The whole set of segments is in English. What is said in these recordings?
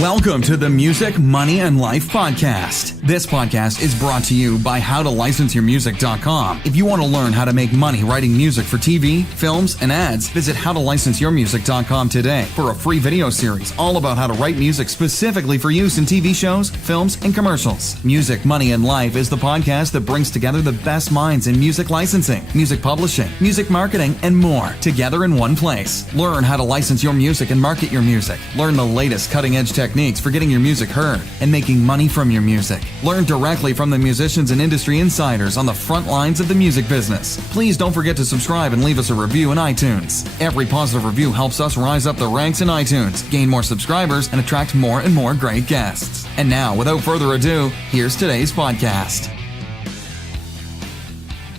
Welcome to the Music, Money, and Life podcast. This podcast is brought to you by HowToLicenseYourMusic.com. If you want to learn how to make money writing music for TV, films, and ads, visit HowToLicenseYourMusic.com today for a free video series all about how to write music specifically for use in TV shows, films, and commercials. Music, Money, and Life is the podcast that brings together the best minds in music licensing, music publishing, music marketing, and more together in one place. Learn how to license your music and market your music. Learn the latest cutting-edge techniques for getting your music heard and making money from your music. Learn directly from the musicians and industry insiders on the front lines of the music business. Please don't forget to subscribe and leave us a review in iTunes. Every positive review helps us rise up the ranks in iTunes, gain more subscribers, and attract more and more great guests. And now, without further ado, here's today's podcast.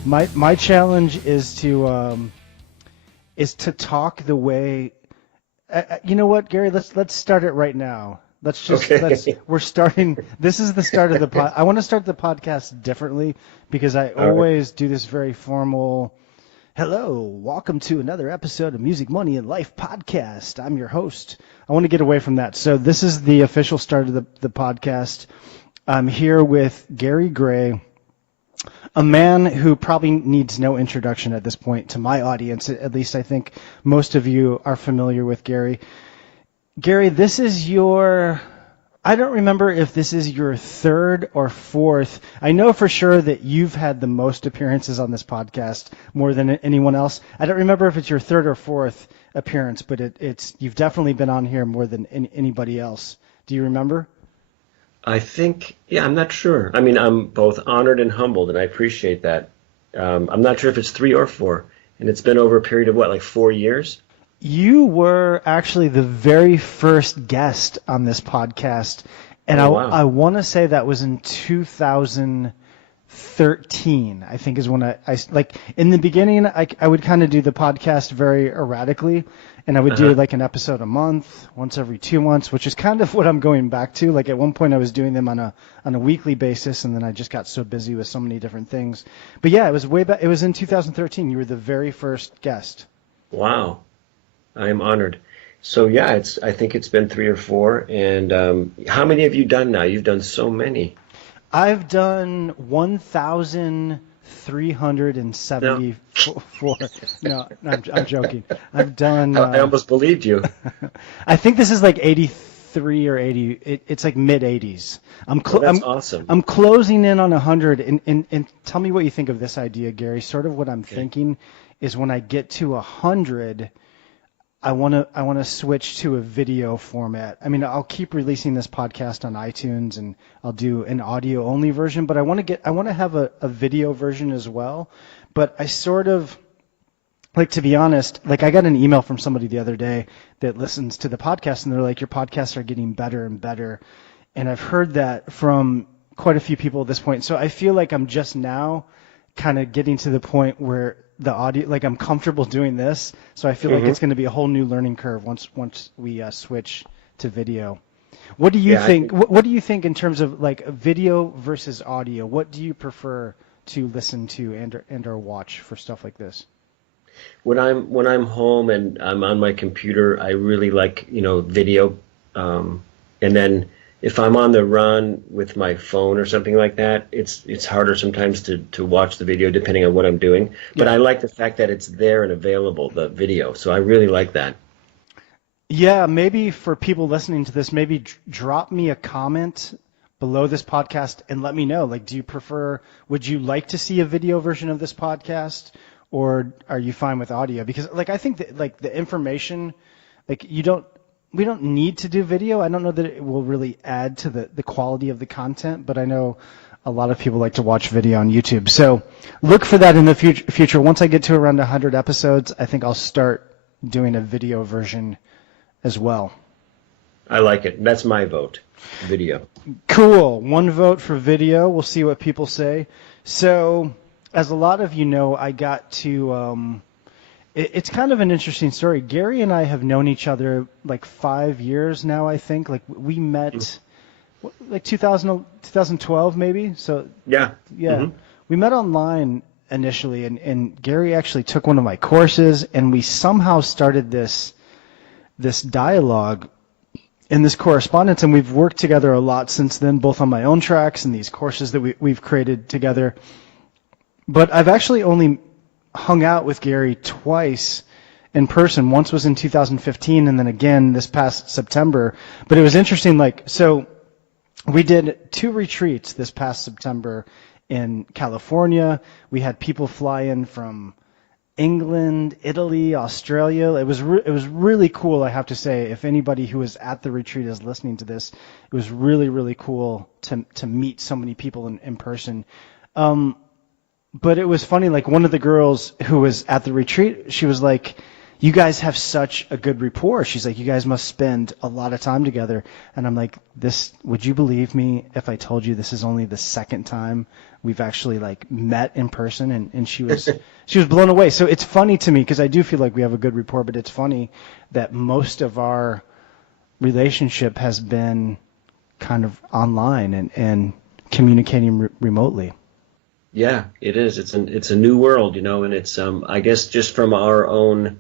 My challenge is to talk the way. You know what, Gary? Let's start it right now. We're starting. This is the start of the pod. I want to start the podcast differently because I always do this very formal. Hello, welcome to another episode of Music, Money, and Life podcast. I'm your host. I want to get away from that. So this is the official start of the podcast. I'm here with Gary Gray, a man who probably needs no introduction at this point to my audience. At least I think most of you are familiar with Gary. Gary, this is I don't remember if this is your third or fourth. I know for sure that you've had the most appearances on this podcast, more than anyone else. I don't remember if it's your third or fourth appearance, but you've definitely been on here more than anybody else. Do you remember? I think, I'm not sure. I mean, I'm both honored and humbled, and I appreciate that. I'm not sure if it's 3 or 4, and it's been over a period of, like 4 years? You were actually the very first guest on this podcast, and I want to say that was in 2013, I think is when I like, in the beginning, I would kind of do the podcast very erratically, and I would do like an episode a month, once every 2 months, which is kind of what I'm going back to. Like at one point I was doing them on a weekly basis, and then I just got so busy with so many different things. But yeah, it was way back. It was in 2013. You were the very first guest. Wow. I am honored. So yeah, I think it's been 3 or 4. And how many have you done now? You've done so many. I've done 1,374. No, I'm joking. I've done. I almost believed you. I think this is like 83 or 80. It's like mid 80s. That's awesome. I'm closing in on 100. And tell me what you think of this idea, Gary. Sort of what I'm thinking is when I get to 100. I want to switch to a video format. I mean, I'll keep releasing this podcast on iTunes, and I'll do an audio only version, but I want to have a video version as well. But I sort of, like, to be honest, like I got an email from somebody the other day that listens to the podcast, and they're like, your podcasts are getting better and better. And I've heard that from quite a few people at this point. So I feel like I'm just now kind of getting to the point where the audio, like I'm comfortable doing this, so I feel like it's going to be a whole new learning curve once we switch to video. What do you think? What do you think in terms of like video versus audio? What do you prefer to listen to and or watch for stuff like this? When I'm home and I'm on my computer, I really like video, and then if I'm on the run with my phone or something like that, it's harder sometimes to watch the video depending on what I'm doing. But I like the fact that it's there and available, the video. So I really like that. Yeah, maybe for people listening to this, maybe drop me a comment below this podcast and let me know. Like, would you like to see a video version of this podcast, or are you fine with audio? Because like I think that like the information, like we don't need to do video. I don't know that it will really add to the quality of the content, but I know a lot of people like to watch video on YouTube. So look for that in the future. Once I get to around 100 episodes, I think I'll start doing a video version as well. I like it. That's my vote. Video. Cool. 1 vote for video. We'll see what people say. So as a lot of you know, I got to it's kind of an interesting story. Gary and I have known each other like 5 years now, I think. Like we met like 2012 maybe. So yeah. We met online initially, and Gary actually took one of my courses, and we somehow started this dialogue in this correspondence, and we've worked together a lot since then, both on my own tracks and these courses that we've created together. But I've actually only hung out with Gary twice in person. Once was in 2015, and then again this past September. But it was interesting, so we did 2 retreats this past September in California. We had people fly in from England, Italy, Australia. It was really cool, I have to say. If anybody who was at the retreat is listening to this, it was really, really cool to meet so many people in person. But it was funny, one of the girls who was at the retreat, she was like, you guys have such a good rapport. She's like, you guys must spend a lot of time together. And I'm like, would you believe me if I told you this is only the second time we've actually met in person? And she was blown away. So it's funny to me, because I do feel like we have a good rapport, but it's funny that most of our relationship has been kind of online and communicating remotely. Yeah, it is. It's a new world, and it's I guess just from our own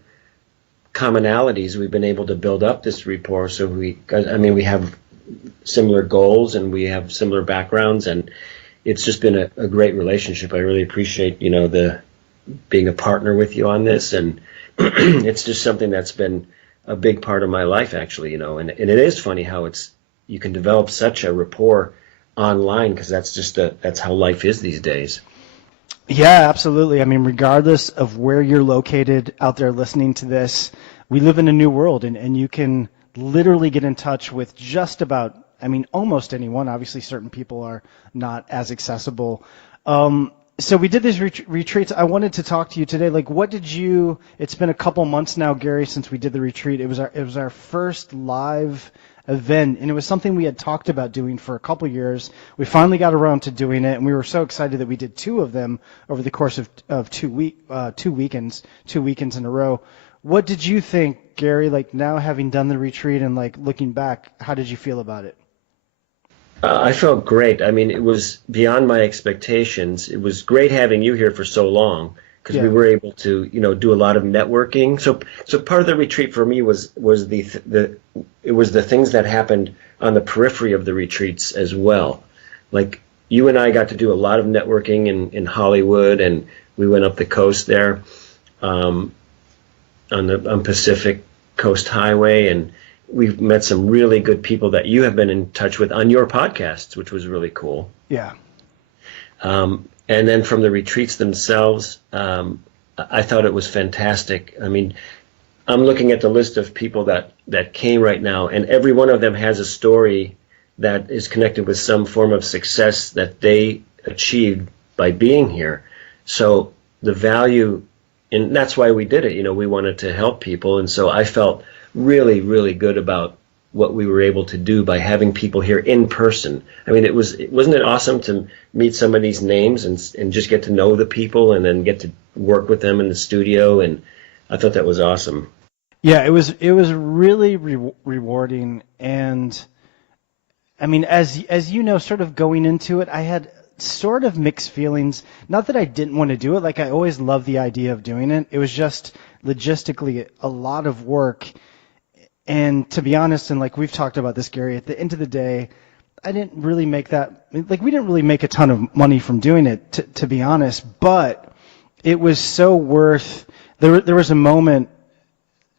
commonalities, we've been able to build up this rapport. So we have similar goals and we have similar backgrounds, and it's just been a great relationship. I really appreciate, the being a partner with you on this, and it's just something that's been a big part of my life, actually, and it is funny how you can develop such a rapport online, because that's how life is these days. Yeah, absolutely. I mean, regardless of where you're located out there listening to this, we live in a new world, and you can literally get in touch with just about, almost anyone. Obviously, certain people are not as accessible. So we did these retreats. I wanted to talk to you today. It's been a couple months now, Gary, since we did the retreat. It was our first live event, and it was something we had talked about doing for a couple years. We finally got around to doing it, and we were so excited that we did 2 of them over the course of 2 weekends in a row. What did you think, Gary, now having done the retreat and looking back, how did you feel about it? I felt great. It was beyond my expectations. It was great having you here for so long, because we were able to, do a lot of networking. So part of the retreat for me was the things that happened on the periphery of the retreats as well. Like, you and I got to do a lot of networking in Hollywood, and we went up the coast there, on Pacific Coast Highway, and we've met some really good people that you have been in touch with on your podcasts, which was really cool. Yeah. And then from the retreats themselves, I thought it was fantastic. I'm looking at the list of people that came right now, and every one of them has a story that is connected with some form of success that they achieved by being here. So the value, and that's why we did it. We wanted to help people, and so I felt really, really good about what we were able to do by having people here in person. Wasn't it awesome to meet some of these names and just get to know the people and then get to work with them in the studio? And I thought that was awesome. Yeah, it was really rewarding. And as you know, sort of going into it, I had sort of mixed feelings. Not that I didn't want to do it. I always loved the idea of doing it. It was just logistically a lot of work. And to be honest, and we've talked about this, Gary, at the end of the day, I didn't really make that, we didn't really make a ton of money from doing it, to be honest, but it was so worth, there was a moment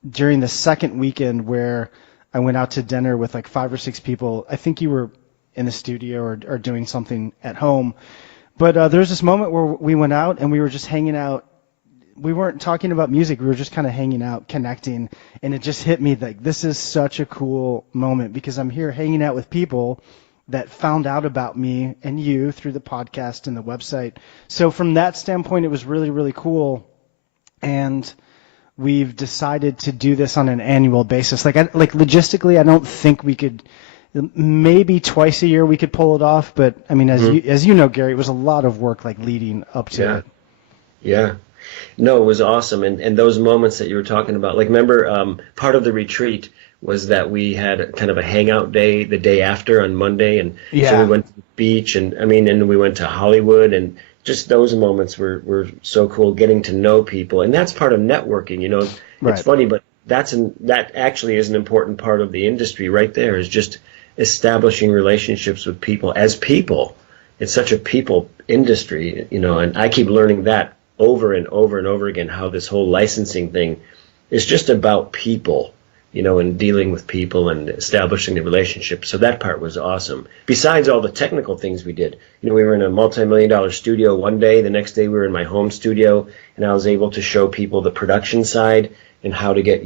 during the second weekend where I went out to dinner with 5 or 6 people. I think you were in the studio or doing something at home, but there was this moment where we went out and we were just hanging out. We weren't talking about music. We were just kind of hanging out, connecting, and it just hit me this is such a cool moment, because I'm here hanging out with people that found out about me and you through the podcast and the website. So from that standpoint, it was really, really cool. And we've decided to do this on an annual basis. Logistically, I don't think we could. Maybe twice a year we could pull it off, but as you know, Gary, it was a lot of work leading up to it. Yeah. No, it was awesome. And those moments that you were talking about, remember, part of the retreat was that we had kind of a hangout day the day after on Monday. And so we went to the beach and we went to Hollywood, and just those moments were so cool, getting to know people. And that's part of networking, Right. It's funny, but that actually is an important part of the industry right there, is just establishing relationships with people as people. It's such a people industry, and I keep learning that over and over and over again, how this whole licensing thing is just about people, and dealing with people and establishing the relationship. So that part was awesome. Besides all the technical things we did, we were in a multi-million-dollar studio one day. The next day we were in my home studio, and I was able to show people the production side and how to get,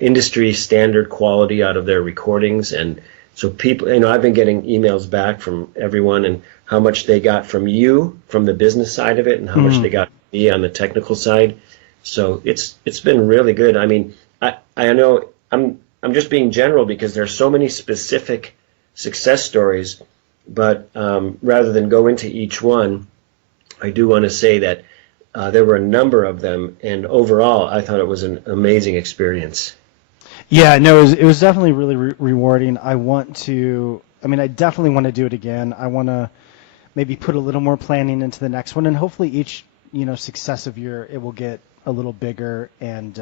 industry standard quality out of their recordings. And so people, I've been getting emails back from everyone and how much they got from you, from the business side of it, and how much they got from me on the technical side. So it's been really good. I mean, I know I'm just being general because there's so many specific success stories, but rather than go into each one, I do want to say that there were a number of them, and overall, I thought it was an amazing experience. Yeah, no, it was definitely really rewarding. I definitely want to do it again. I want to maybe put a little more planning into the next one, and hopefully each, successive year it will get a little bigger, and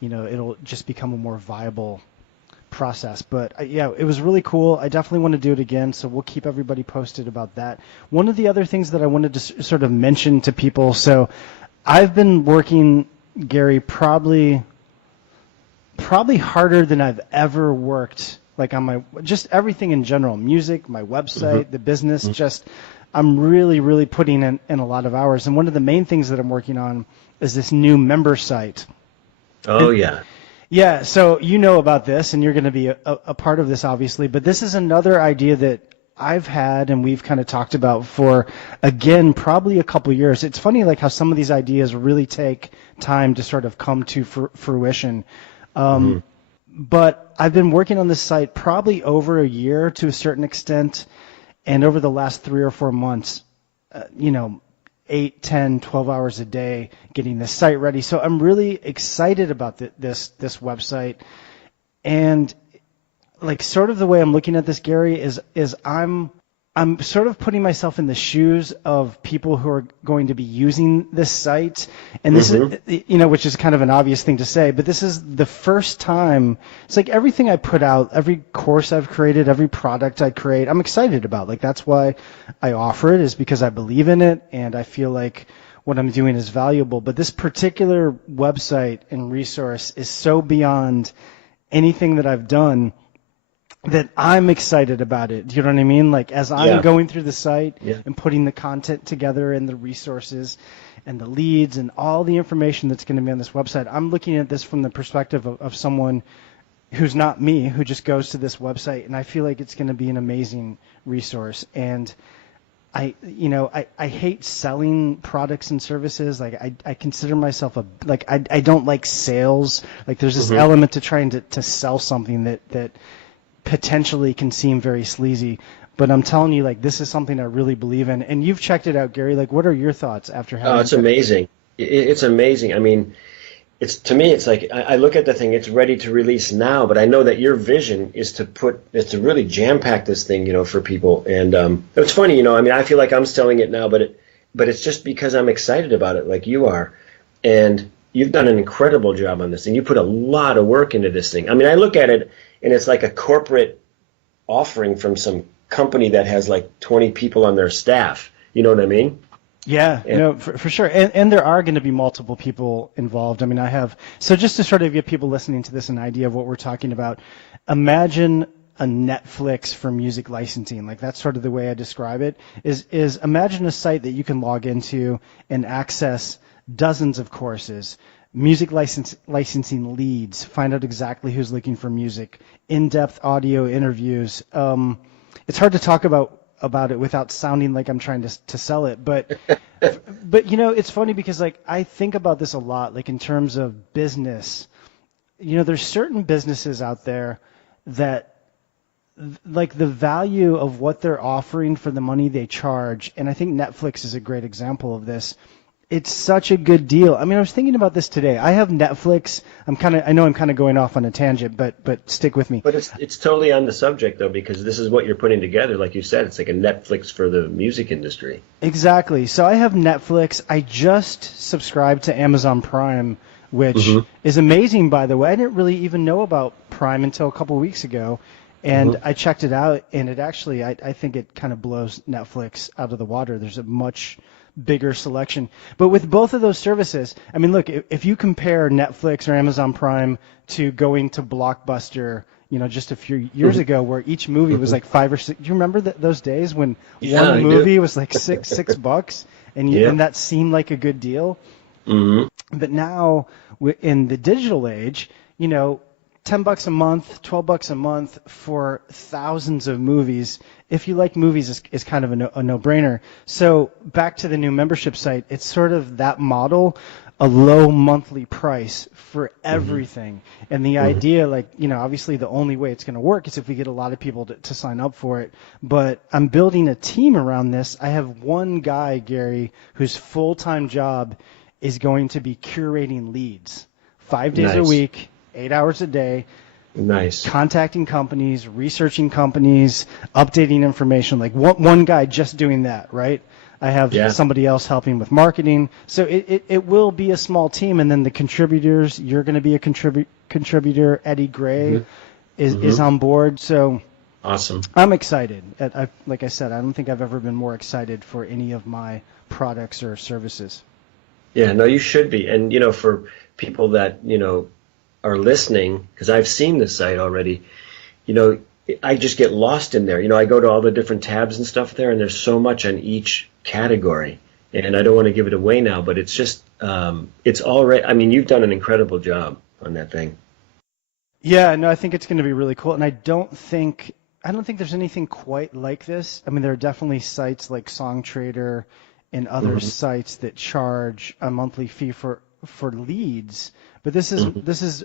it'll just become a more viable process. But yeah, it was really cool. I definitely want to do it again, so we'll keep everybody posted about that. One of the other things that I wanted to sort of mention to people, so I've been working, Gary, probably harder than I've ever worked, like on just everything in general, music, my website, the business, just I'm really, really putting in a lot of hours. And one of the main things that I'm working on is this new member site. Oh, yeah. Yeah, so you know about this, and you're going to be a part of this, obviously. But this is another idea that I've had and we've kind of talked about for, again, probably a couple years. It's funny, like how some of these ideas really take time to sort of come to fruition. But I've been working on this site probably over a year to a certain extent, and over the last 3 or 4 months, 8, 10, 12 hours a day getting this site ready. So I'm really excited about this website. And like sort of the way I'm looking at this, Gary, is I'm sort of putting myself in the shoes of people who are going to be using this site. And this is, which is kind of an obvious thing to say, but this is the first time. It's like everything I put out, every course I've created, every product I create, I'm excited about. Like that's why I offer it, is because I believe in it and I feel like what I'm doing is valuable. But this particular website and resource is so beyond anything that I've done that I'm excited about it. Do you know what I mean? Like as I'm going through the site and putting the content together and the resources and the leads and all the information that's going to be on this website, I'm looking at this from the perspective of someone who's not me, who just goes to this website, and I feel like it's going to be an amazing resource. And I hate selling products and services. Like I consider myself I don't like sales. Like there's this element to trying to sell something that potentially can seem very sleazy, but I'm telling you, like, this is something I really believe in. And you've checked it out, Gary. Like, what are your thoughts after having? Oh, it's amazing. It's amazing. I mean, to me, it's like I look at the thing. It's ready to release now, but I know that your vision is to really jam pack this thing, for people. And it's funny, I mean, I feel like I'm selling it now, but it's just because I'm excited about it, like you are, and you've done an incredible job on this, and you put a lot of work into this thing. I mean, I look at it, and it's like a corporate offering from some company that has like 20 people on their staff. You know what I mean? Yeah, for sure. And there are going to be multiple people involved. I mean, so just to sort of give people listening to this an idea of what we're talking about, imagine a Netflix for music licensing. Like that's sort of the way I describe it, is imagine a site that you can log into and access dozens of courses, music licensing leads, find out exactly who's looking for music, in-depth audio interviews. It's hard to talk about it without sounding like I'm trying to sell it, but it's funny because like I think about this a lot, like in terms of business. There's certain businesses out there that like the value of what they're offering for the money they charge, and I think Netflix is a great example of this. It's such a good deal. I mean, I was thinking about this today. I have Netflix. I know I'm kind of going off on a tangent, but stick with me. But it's totally on the subject though, because this is what you're putting together. Like you said, it's like a Netflix for the music industry. Exactly. So I have Netflix. I just subscribed to Amazon Prime which is amazing, by the way. I didn't really even know about Prime until a couple weeks ago, and I checked it out, and it actually, I think it kind of blows Netflix out of the water. There's a much bigger selection. But with both of those services, I mean, look, if you compare Netflix or Amazon Prime to going to Blockbuster, just a few years ago, where each movie was like $5 or $6. Do you remember those days when one movie was like $6, and that seemed like a good deal? But now, in the digital age, $10 a month, $12 a month for thousands of movies. If you like movies, is kind of a no-brainer. So back to the new membership site, it's sort of that model, a low monthly price for everything. And the idea, obviously the only way it's going to work is if we get a lot of people to sign up for it. But I'm building a team around this. I have one guy, Gary, whose full-time job is going to be curating leads 5 days a week, 8 hours a day. Nice. Contacting companies, researching companies, updating information. Like one guy just doing that, right? I have somebody else helping with marketing. So it will be a small team, and then the contributors, you're going to be a contributor. Eddie Gray is on board. So awesome. I'm excited. Like I said, I don't think I've ever been more excited for any of my products or services. Yeah, no, you should be. And, for people that, are listening, because I've seen the site already, I just get lost in there. I go to all the different tabs and stuff there, and there's so much on each category. And I don't want to give it away now, but it's just, it's already, I mean, you've done an incredible job on that thing. Yeah, no, I think it's going to be really cool. And I don't think there's anything quite like this. I mean, there are definitely sites like SongTrader and other sites that charge a monthly fee for leads, but this is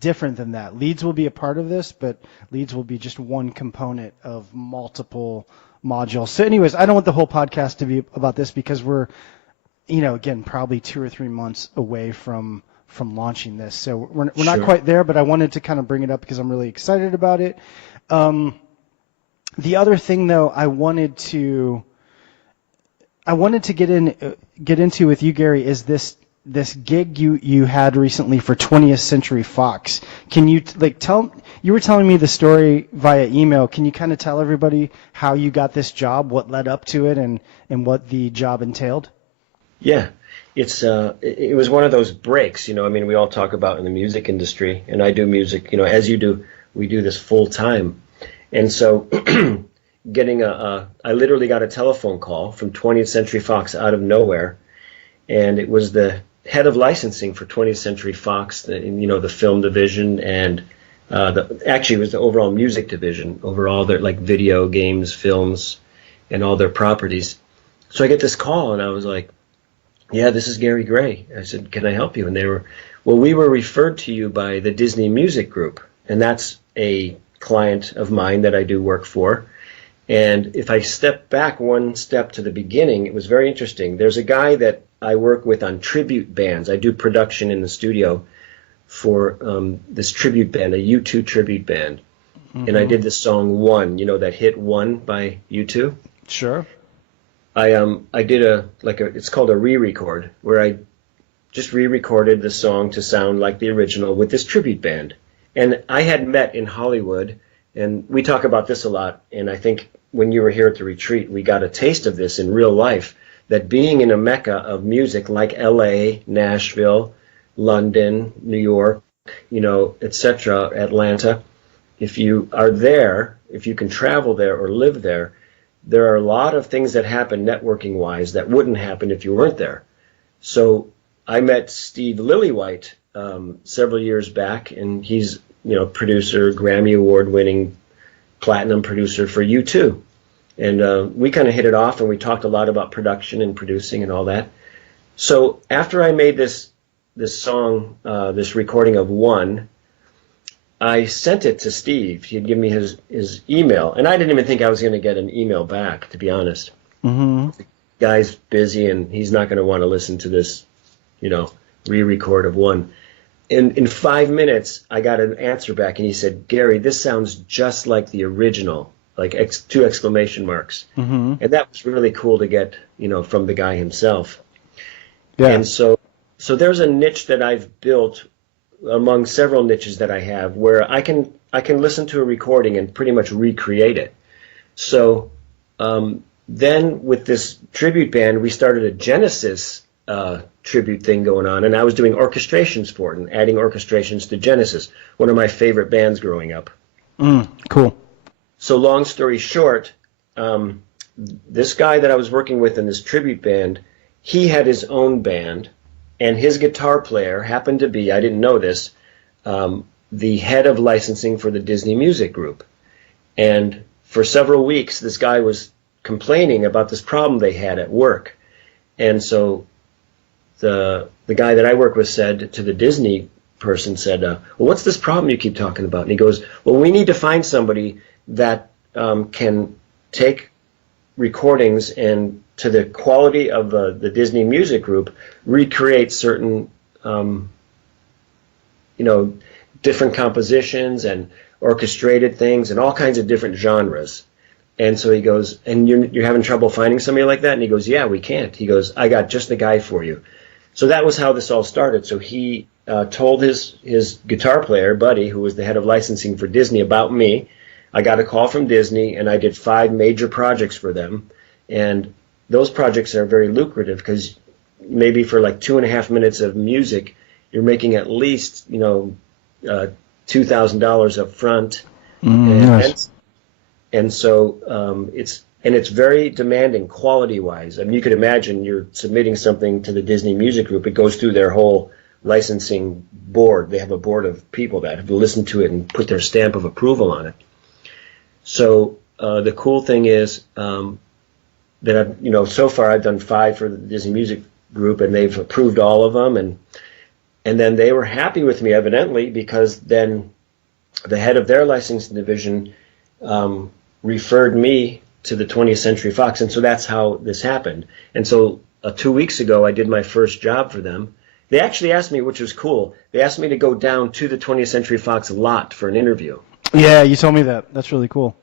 different than that. Leads will be a part of this, but leads will be just one component of multiple modules. So anyways, I don't want the whole podcast to be about this because we're, again, probably 2 or 3 months away from launching this. So we're not quite there, but I wanted to kind of bring it up because I'm really excited about it. The other thing, though, I wanted to get into with you, Gary, is this gig you had recently for 20th Century Fox. Can you you were telling me the story via email. Can you kind of tell everybody how you got this job, what led up to it, and what the job entailed? Yeah, it was one of those breaks. I mean, we all talk about in the music industry, and I do music. As you do, we do this full time, and so. I literally got a telephone call from 20th Century Fox out of nowhere, and it was the head of licensing for 20th Century Fox, the film division, and actually it was the overall music division, overall their video games, films, and all their properties. So I get this call, and I was like, "Yeah, this is Gary Gray." I said, "Can I help you?" And they were, "Well, we were referred to you by the Disney Music Group, and that's a client of mine that I do work for." And if I step back one step to the beginning, it was very interesting. There's a guy that I work with on tribute bands. I do production in the studio for this tribute band, a U2 tribute band. And I did the song One, that hit One by U2. Sure. I did it's called a re-record, where I just re-recorded the song to sound like the original with this tribute band. And I had met in Hollywood, and we talk about this a lot, and I think when you were here at the retreat, we got a taste of this in real life, that being in a mecca of music like LA, Nashville, London, New York, etc., Atlanta, if you are there, if you can travel there or live there, there are a lot of things that happen networking-wise that wouldn't happen if you weren't there. So I met Steve Lillywhite several years back, and he's producer, Grammy Award-winning platinum producer for U2. And we kind of hit it off, and we talked a lot about production and producing and all that. So after I made this song, this recording of One, I sent it to Steve. He had given me his email, and I didn't even think I was going to get an email back, to be honest. The guy's busy, and he's not going to want to listen to this, re-record of One. In 5 minutes, I got an answer back, and he said, "Gary, this sounds just like the original," like 2 exclamation marks. And that was really cool to get, from the guy himself. Yeah. And so So there's a niche that I've built among several niches that I have where I can listen to a recording and pretty much recreate it. So then with this tribute band, we started a Genesis tribute thing going on, and I was doing orchestrations for it and adding orchestrations to Genesis, one of my favorite bands growing up. Cool. So long story short, this guy that I was working with in this tribute band, he had his own band, and his guitar player happened to be, I didn't know this, the head of licensing for the Disney Music Group. And for several weeks, this guy was complaining about this problem they had at work. And so the guy that I work with said to the Disney person, said, well, what's this problem you keep talking about? And he goes, well, we need to find somebody that can take recordings and to the quality of the Disney Music Group, recreate certain, different compositions and orchestrated things and all kinds of different genres. And so he goes, and you're having trouble finding somebody like that? And he goes, yeah, we can't. He goes, I got just the guy for you. So that was how this all started. So he told his guitar player, Buddy, who was the head of licensing for Disney, about me. I got a call from Disney, and I did 5 major projects for them. And those projects are very lucrative because maybe for like 2.5 minutes of music, you're making at least, $2,000 up front. Nice. And so it's very demanding quality-wise. I mean, you could imagine you're submitting something to the Disney Music Group. It goes through their whole licensing board. They have a board of people that have listened to it and put their stamp of approval on it. So the cool thing is that I've, so far I've done 5 for the Disney Music Group, and they've approved all of them, and then they were happy with me evidently, because then the head of their licensing division referred me to the 20th Century Fox, and so that's how this happened. And so 2 weeks ago, I did my first job for them. They actually asked me, which was cool, they asked me to go down to the 20th Century Fox lot for an interview. Yeah, you told me that. That's really cool.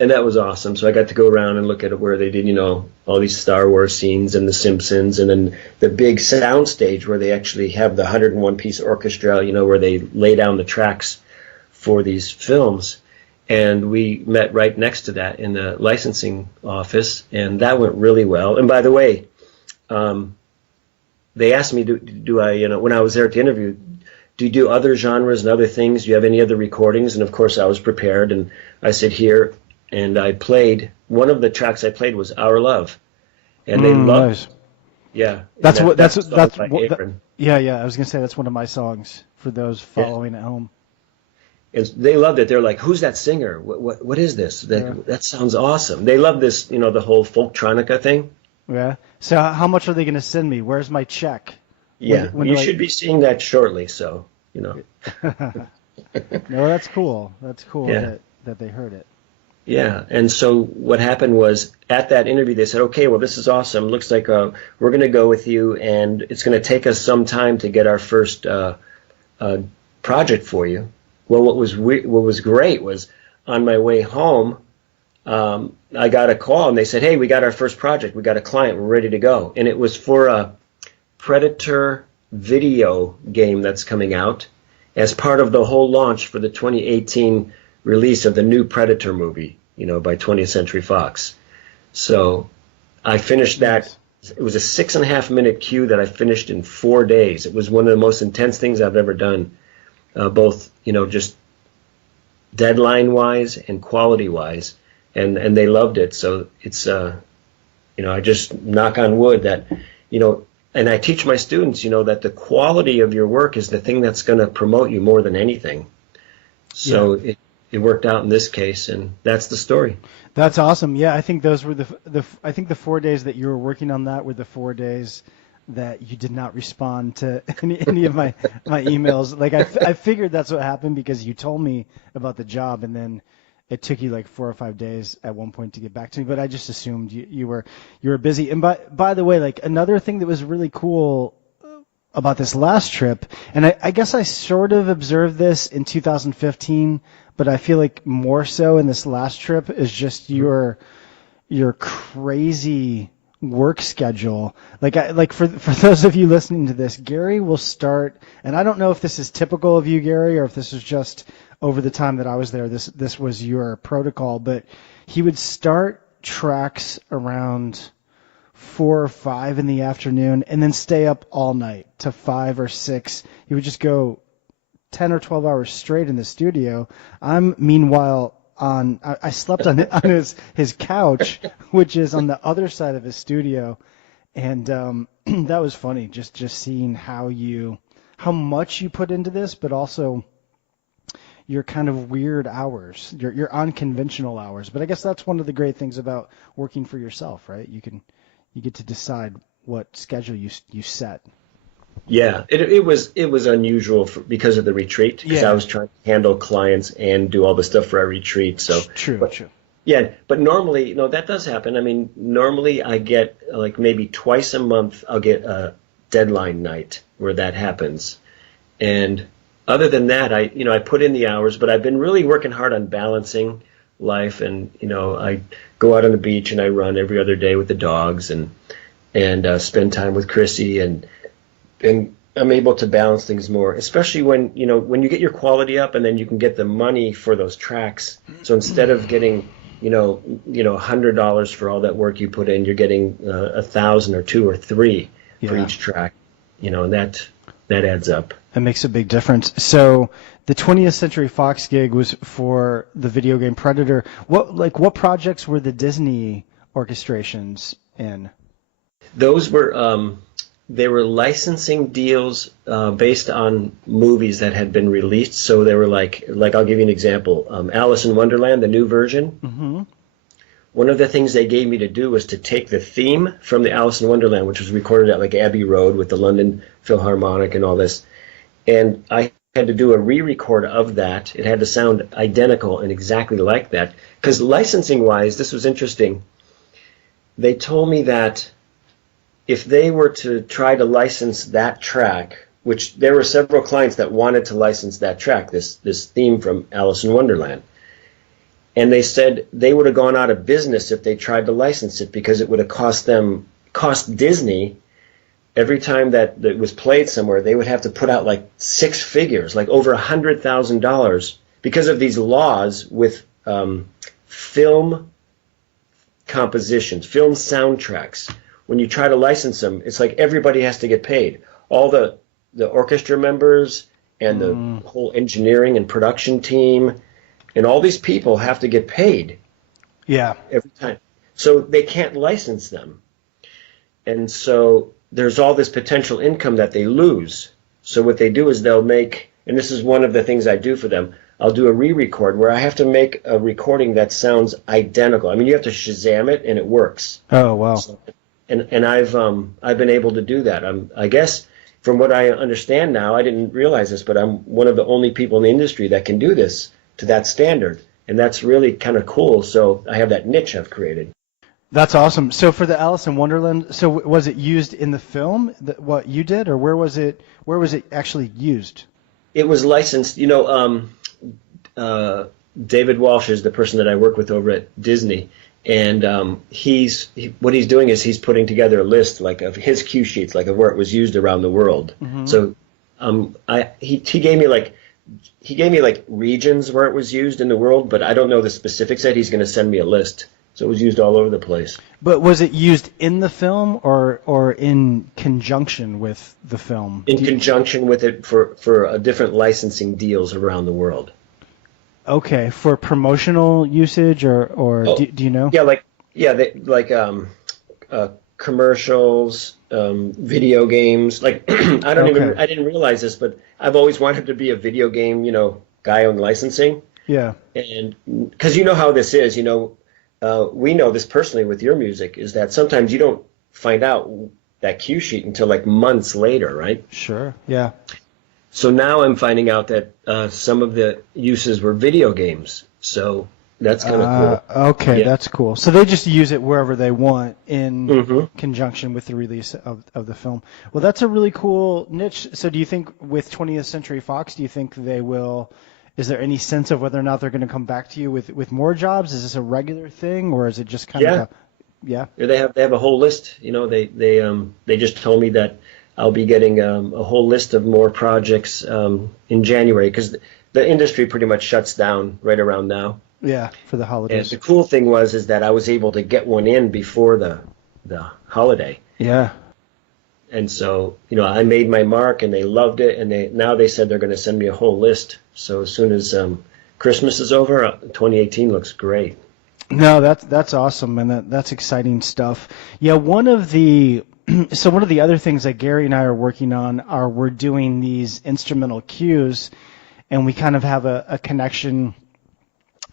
And that was awesome. So I got to go around and look at where they did, all these Star Wars scenes and The Simpsons, and then the big sound stage where they actually have the 101-piece orchestra, where they lay down the tracks for these films. And we met right next to that in the licensing office, and that went really well. And by the way, they asked me, do I, when I was there at the interview, do you do other genres and other things? Do you have any other recordings? And of course I was prepared, and I said, here. And I played, one of the tracks I played was Our Love. And they loved nice. it. Yeah. That's what I was going to say, that's one of my songs for those following at home. And they loved it. They're like, who's that singer? What is this? That sounds awesome. They love this, the whole folktronica thing. Yeah. So how much are they going to send me? Where's my check? Yeah. When you should be seeing that shortly. So, No, that's cool. That's cool that they heard it. Yeah, and so what happened was at that interview they said, okay, well, this is awesome. Looks like we're going to go with you, and it's going to take us some time to get our first project for you. Well, what was great was on my way home, I got a call, and they said, hey, we got our first project. We got a client. We're ready to go. And it was for a Predator video game that's coming out as part of the whole launch for the 2018 release of the new Predator movie, by 20th Century Fox. So I finished that. It was a 6.5-minute queue that I finished in 4 days. It was one of the most intense things I've ever done, both, just deadline-wise and quality-wise, and they loved it. So it's, I just knock on wood that, and I teach my students, that the quality of your work is the thing that's going to promote you more than anything. So it worked out in this case, and that's the story. That's awesome. Yeah, I think those were I think the 4 days that you were working on that were the 4 days that you did not respond to any of my emails. Like I figured that's what happened because you told me about the job, and then it took you like 4 or 5 days at one point to get back to me. But I just assumed you were busy. And by the way, like another thing that was really cool about this last trip, and I guess I sort of observed this in 2015. But I feel like more so in this last trip is just your crazy work schedule. Like for those of you listening to this, Gary will start, and I don't know if this is typical of you, Gary, or if this is just over the time that I was there, this was your protocol, but he would start tracks around 4 or 5 in the afternoon and then stay up all night to 5 or 6. He would just go 10 or 12 hours straight in the studio. I'm meanwhile I slept on his couch, which is on the other side of his studio, and that was funny. Just seeing how much you put into this, but also your kind of weird hours, your unconventional hours. But I guess that's one of the great things about working for yourself, right? You get to decide what schedule you set. Yeah, it was unusual because of the retreat, because I was trying to handle clients and do all the stuff for our retreat. So true. Yeah, but normally, that does happen. I mean, normally I get like maybe twice a month I'll get a deadline night where that happens. And other than that, I put in the hours, but I've been really working hard on balancing life, and I go out on the beach and I run every other day with the dogs and spend time with Chrissy, and I'm able to balance things more, especially when you get your quality up and then you can get the money for those tracks. So instead of getting $100 for all that work you put in, you're getting $1,000 or $2,000 or $3,000 for each track, and that adds up. That makes a big difference. So the 20th Century Fox gig was for the video game Predator. What projects were the Disney orchestrations in? Those were they were licensing deals based on movies that had been released. So they were like I'll give you an example. Alice in Wonderland, the new version. Mm-hmm. One of the things they gave me to do was to take the theme from the Alice in Wonderland, which was recorded at like Abbey Road with the London Philharmonic and all this, and I had to do a re-record of that. It had to sound identical and exactly like that, because licensing-wise, this was interesting. They told me that if they were to try to license that track, which there were several clients that wanted to license that track, this theme from Alice in Wonderland, and they said they would have gone out of business if they tried to license it, because it would have cost Disney, every time that it was played somewhere, they would have to put out like 6 figures, like over $100,000, because of these laws with film compositions, film soundtracks. When you try to license them, it's like everybody has to get paid. All the orchestra members and the whole engineering and production team and all these people have to get paid. Yeah. Every time. So they can't license them. And so there's all this potential income that they lose. So what they do is they'll make, and this is one of the things I do for them, I'll do a re-record where I have to make a recording that sounds identical. I mean, you have to Shazam it and it works. Oh, wow. So, And I've been able to do that. I guess from what I understand now, I didn't realize this, but I'm one of the only people in the industry that can do this to that standard, and that's really kind of cool. So I have that niche I've created. That's awesome. So for the Alice in Wonderland, so was it used in the film, what you did, or where was it actually used? It was licensed. David Walsh is the person that I work with over at Disney. And what he's doing is he's putting together a list like of his cue sheets, like of where it was used around the world. Mm-hmm. So he gave me like regions where it was used in the world, but I don't know the specifics yet. He's going to send me a list. So it was used all over the place. But was it used in the film or in conjunction with the film? In conjunction with it for different licensing deals around the world. Okay, for promotional usage or do you know? Commercials, video games. Like I didn't realize this, but I've always wanted to be a video game, guy on licensing. Yeah. And because you know how this is, we know this personally with your music, is that sometimes you don't find out that cue sheet until like months later, right? Sure. Yeah. So now I'm finding out that some of the uses were video games. So that's kind of cool. Okay, yeah. That's cool. So they just use it wherever they want in conjunction with the release of the film. Well, that's a really cool niche. So do you think with 20th Century Fox, do you think they will – is there any sense of whether or not they're going to come back to you with more jobs? Is this a regular thing, or is it just kind of Yeah. They have a whole list. They just told me that I'll be getting a whole list of more projects in January, because the industry pretty much shuts down right around now. Yeah, for the holidays. And the cool thing is that I was able to get one in before the holiday. Yeah. And so, I made my mark, and they loved it, and they said they're going to send me a whole list. So as soon as Christmas is over, 2018 looks great. No, that's awesome, and that's exciting stuff. Yeah, one of the other things that Gary and I are working on we're doing these instrumental cues, and we kind of have a connection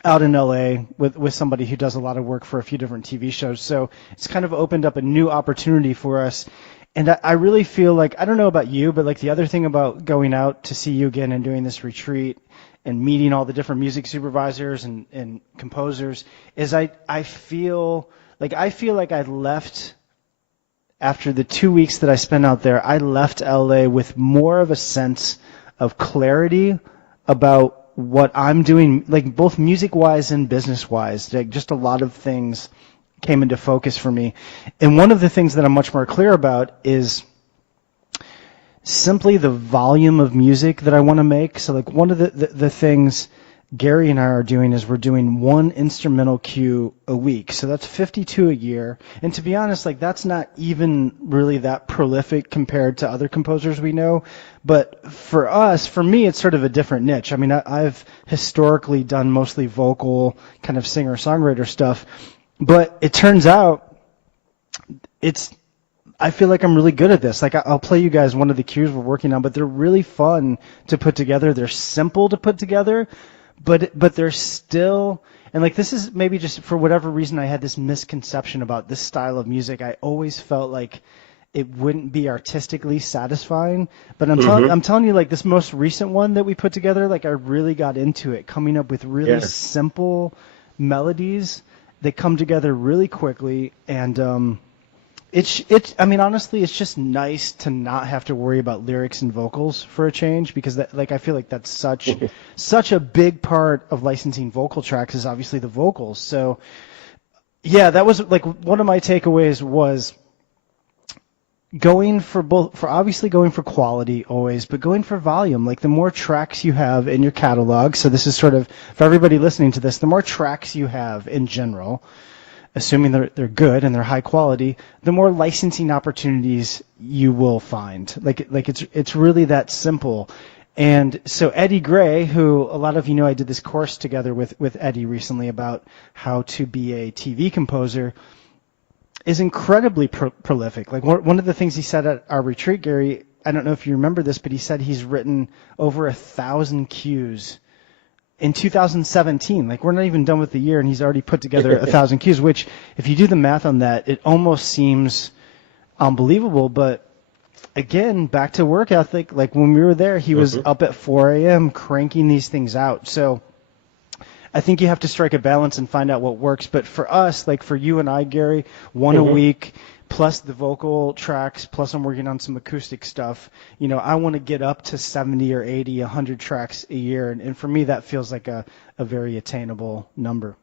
out in LA with somebody who does a lot of work for a few different TV shows. So it's kind of opened up a new opportunity for us. And I really feel like, I don't know about you, but like the other thing about going out to see you again and doing this retreat and meeting all the different music supervisors and composers is I feel like I left, after the 2 weeks that I spent out there, I left LA with more of a sense of clarity about what I'm doing, like both music-wise and business-wise. Like just a lot of things came into focus for me. And one of the things that I'm much more clear about is simply the volume of music that I want to make. So like one of the things Gary and I are doing is we're doing one instrumental cue a week. So that's 52 a year. And to be honest, like that's not even really that prolific compared to other composers we know. But for me, it's sort of a different niche. I mean, I've historically done mostly vocal kind of singer-songwriter stuff. But it turns out I feel like I'm really good at this. Like I'll play you guys one of the cues we're working on, but they're really fun to put together. They're simple to put together, but they're still, and like this is maybe just for whatever reason I had this misconception about this style of music. I always felt like it wouldn't be artistically satisfying, but I'm telling you, like this most recent one that we put together, like I really got into it, coming up with really simple melodies. They come together really quickly, and I mean, honestly, it's just nice to not have to worry about lyrics and vocals for a change, because I feel like that's such a big part of licensing vocal tracks is obviously the vocals. So, yeah, that was like one of my takeaways was going for quality always, but going for volume. Like the more tracks you have in your catalog, so this is sort of for everybody listening to this, the more tracks you have in general, assuming they're good and they're high quality, the more licensing opportunities you will find. Like it's really that simple. And so Eddie Gray, who a lot of you know, I did this course together with Eddie recently about how to be a TV composer, is incredibly prolific. Like one of the things he said at our retreat, Gary, I don't know if you remember this, but he said he's written over 1,000 cues in 2017. Like we're not even done with the year, and he's already put together 1,000 cues. Which, if you do the math on that, it almost seems unbelievable. But again, back to work ethic. Like when we were there, he was up at 4 a.m. cranking these things out. So I think you have to strike a balance and find out what works. But for us, like for you and I, Gary, one a week, plus the vocal tracks, plus I'm working on some acoustic stuff. You know, I want to get up to 70 or 80, 100 tracks a year. And for me, that feels like a very attainable number.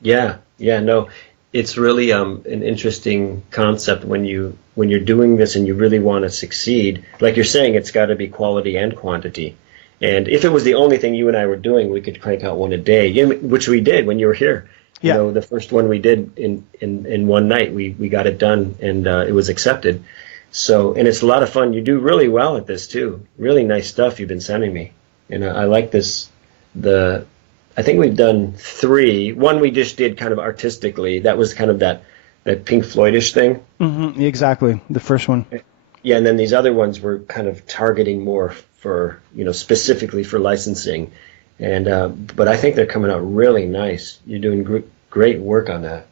Yeah, no. It's really an interesting concept when you're doing this and you really want to succeed. Like you're saying, it's got to be quality and quantity. And if it was the only thing you and I were doing, we could crank out one a day, which we did when you were here. You know, the first one we did in one night, we got it done, and it was accepted. So, and it's a lot of fun. You do really well at this too. Really nice stuff you've been sending me. And I like this. I think we've done 3. One we just did kind of artistically. That was kind of that Pink Floyd-ish thing. Mm-hmm, exactly, the first one. Yeah, and then these other ones were kind of targeting more for, specifically for licensing. And but I think they're coming out really nice. You're doing great work on that.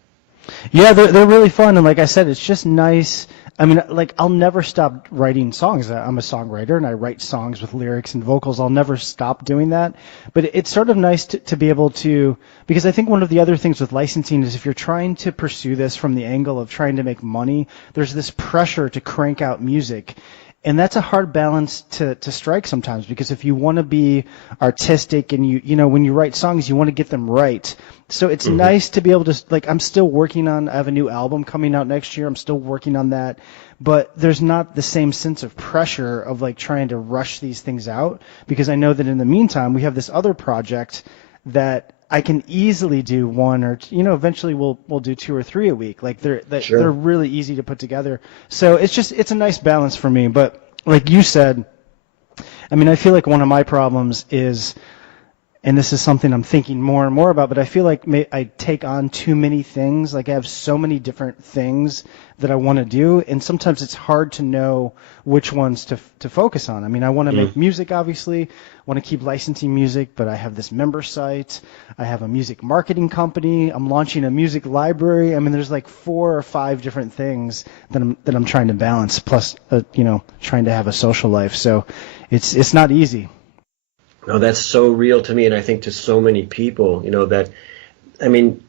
Yeah, they're really fun, and like I said, it's just nice. I mean, like I'll never stop writing songs. I'm a songwriter, and I write songs with lyrics and vocals. I'll never stop doing that. But it's sort of nice to be able to, because I think one of the other things with licensing is if you're trying to pursue this from the angle of trying to make money, there's this pressure to crank out music. And that's a hard balance to strike sometimes, because if you want to be artistic and you know, when you write songs, you want to get them right. So it's nice to be able to, like, I'm still working on, I have a new album coming out next year. I'm still working on that, but there's not the same sense of pressure of like trying to rush these things out, because I know that in the meantime, we have this other project that I can easily do one or, you know, eventually we'll do 2 or 3 a week. Like they're really easy to put together. So it's a nice balance for me. But like you said, I mean, I feel like one of my problems is, and this is something I'm thinking more and more about, but I feel like I take on too many things. Like I have so many different things that I want to do, and sometimes it's hard to know which ones to focus on. I mean, I want to make music, obviously. I want to keep licensing music, but I have this member site. I have a music marketing company. I'm launching a music library. I mean, there's like 4 or 5 different things that I'm trying to balance, plus, you know, trying to have a social life. So it's not easy. No, that's so real to me, and I think to so many people, you know, that, I mean,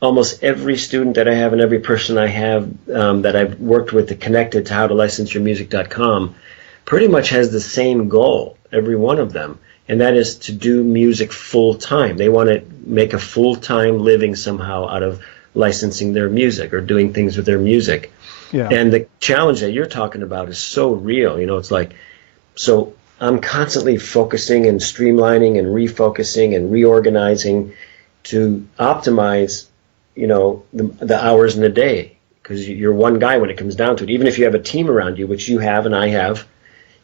almost every student that I have and every person I have that I've worked with that connected to howtolicenseyourmusic.com pretty much has the same goal, every one of them, and that is to do music full time. They want to make a full-time living somehow out of licensing their music or doing things with their music. Yeah. And the challenge that you're talking about is so real. You know, it's like, so I'm constantly focusing and streamlining and refocusing and reorganizing to optimize, you know, the hours in the day, because you're one guy when it comes down to it. Even if you have a team around you, which you have and I have,